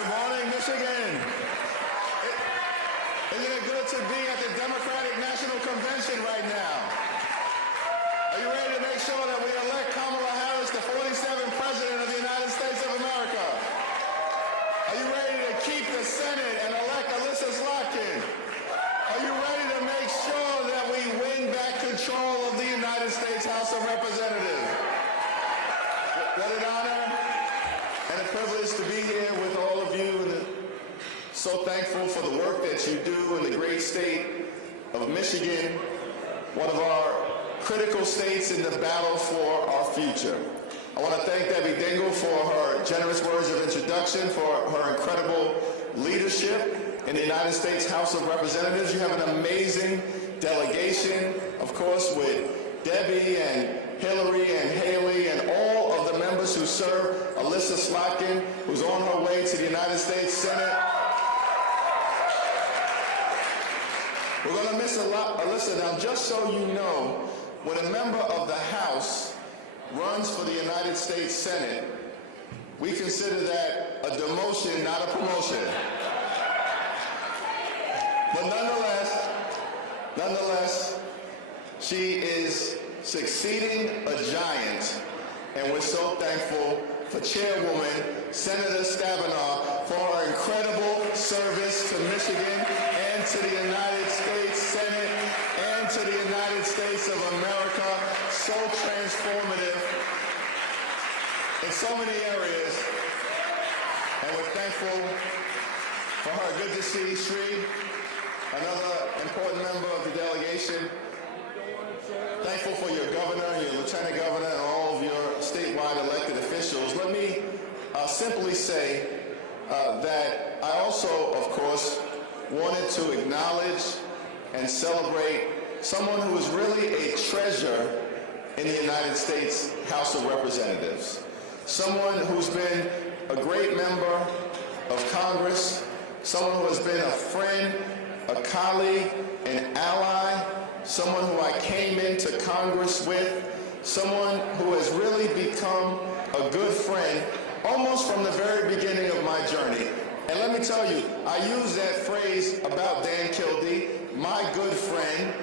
Good morning, Michigan. Isn't it good to be at the Democratic National Convention right now? Are you ready to make sure that we elect Kamala Harris, the 47th President of the United States of America? Are you ready to keep the Senate and elect Alyssa Slotkin? Are you ready to make sure that we win back control of the United States House of Representatives? What an honor and a privilege to be here with all of you, and so thankful for the work that you do in the great state of Michigan, one of our critical states in the battle for our future. I want to thank Debbie Dingell for her generous words of introduction, for her incredible leadership in the United States House of Representatives. You have an amazing delegation, of course, with Debbie and Hillary and Haley and all of the members who serve, Alyssa Slotkin, who's on her way to the United States Senate. We're going to miss a lot, Alyssa. Now, just so you know, when a member of the House runs for the United States Senate, we consider that a demotion, not a promotion. But nonetheless, she is succeeding a giant, and we're so thankful for Chairwoman Senator Stabenow for her incredible service to Michigan and to the United States Senate and to the United States of America. So transformative in so many areas, and we're thankful for her. Good to see Sri, another important member of the delegation. Thankful for your governor, your lieutenant governor, and all of your statewide elected officials. Let me simply say that I also, of course, wanted to acknowledge and celebrate someone who is really a treasure in the United States House of Representatives. Someone who's been a great member of Congress, someone who has been a friend, a colleague, an ally, someone who I came into Congress with, someone who has really become a good friend almost from the very beginning of my journey. And let me tell you, I use that phrase about Dan Kildee, my good friend,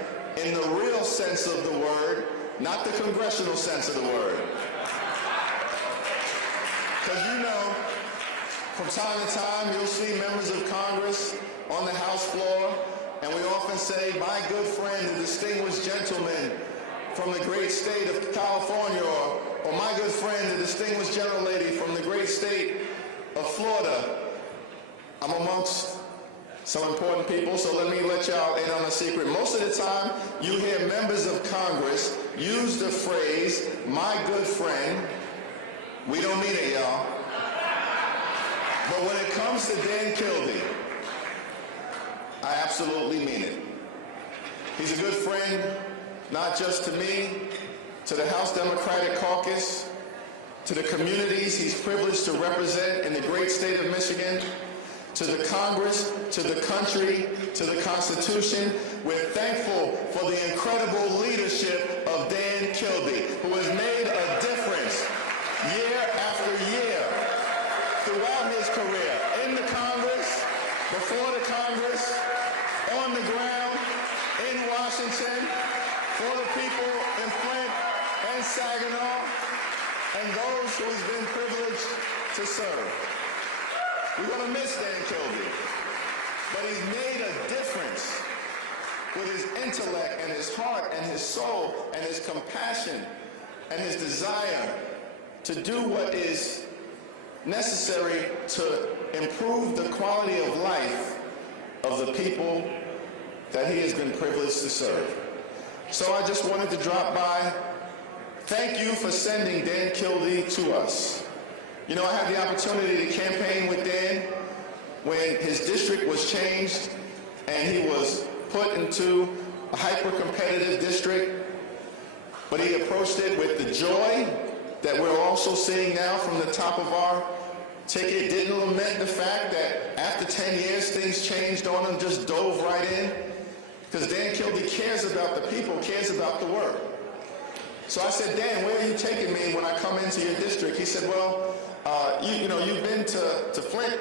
in the real sense of the word, not the congressional sense of the word. Because you know, from time to time, you'll see members of Congress on the House floor, and we often say, my good friend, the distinguished gentleman from the great state of California, or my good friend, the distinguished gentlelady from the great state of Florida. I'm amongst some important people, so let me let y'all in on a secret. Most of the time, you hear members of Congress use the phrase, my good friend. We don't mean it, y'all. But when it comes to Dan Kildee, I absolutely mean it. He's a good friend, not just to me, to the House Democratic Caucus, to the communities he's privileged to represent in the great state of Michigan, to the Congress, to the country, to the Constitution. We're thankful for the incredible leadership of Dan Kildee, who has made a difference year after year throughout his career, in the Congress, before the Congress, on the ground, in Washington, for the people in Flint and Saginaw, and those who he's been privileged to serve. We're going to miss Dan Kildee, but he's made a difference with his intellect and his heart and his soul and his compassion and his desire to do what is necessary to improve the quality of life of the people that he has been privileged to serve. So I just wanted to drop by. Thank you for sending Dan Kildee to us. You know, I had the opportunity to campaign with Dan when his district was changed and he was put into a hyper-competitive district, but he approached it with the joy that we're also seeing now from the top of our ticket. Didn't lament the fact that after 10 years things changed on him, just dove right in, because Dan Kildee cares about the people, cares about the work. So I said, Dan, where are you taking me when I come into your district? He said, well, you've been to Flint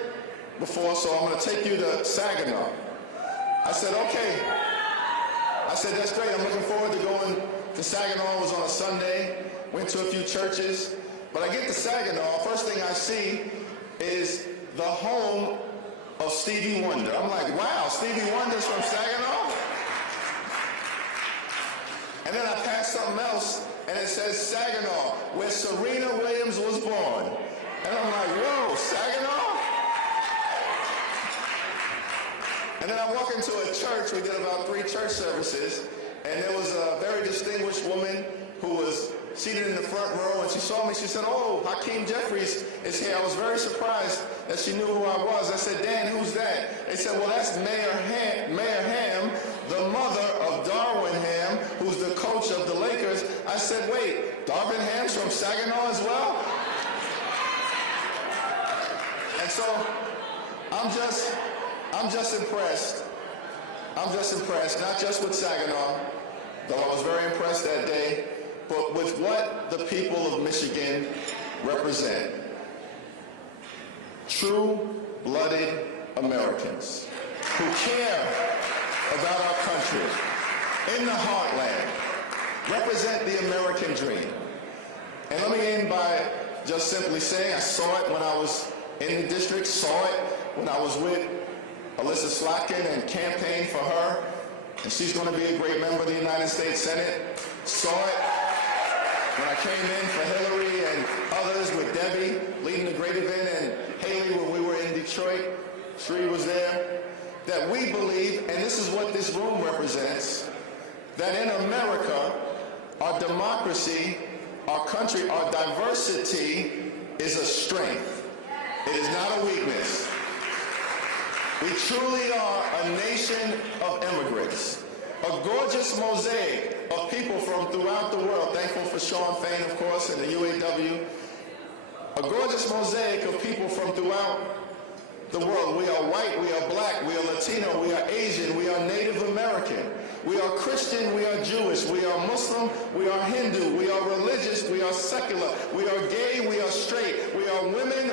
before, so I'm going to take you to Saginaw. I said, okay. I said, that's great. I'm looking forward to going to Saginaw. It was on a Sunday. Went to a few churches. But I get to Saginaw. First thing I see is the home of Stevie Wonder. I'm like, wow, Stevie Wonder's from Saginaw? And then I pass something else, and it says Saginaw, where Serena Williams was born. And I'm like, whoa, Saginaw? And then I walk into a church. We did about 3 church services, and there was a very distinguished woman who was seated in the front row, and she saw me. She said, oh, Hakeem Jeffries is here. I was very surprised that she knew who I was. I said, Dan, who's that? They said, well, that's Mayor Ham, the mother of Darwin Ham, who's the coach of the Lakers. I said, wait, Darvin Ham's from Saginaw as well? And so I'm just impressed. I'm just impressed, not just with Saginaw, though I was very impressed that day, but with what the people of Michigan represent. True-blooded Americans who care about our country in the heartland, represent the American dream. And let me end by just simply saying I saw it when I was in the district, saw it when I was with Alyssa Slotkin and campaigned for her, and she's going to be a great member of the United States Senate. Saw it when I came in for Hillary and others, with Debbie leading the great event, and Haley when we were in Detroit. Shree was there. That we believe, and this is what this room represents, that in America, our democracy, our country, our diversity is a strength. It is not a weakness. We truly are a nation of immigrants, a gorgeous mosaic of people from throughout the world. Thankful for Sean Fain, of course, and the UAW. A gorgeous mosaic of people from throughout the world. We are white, we are black, we are Latino, we are Asian, we are Native American. We are Christian, we are Jewish, we are Muslim, we are Hindu, we are religious, we are secular, we are gay, we are straight, we are women,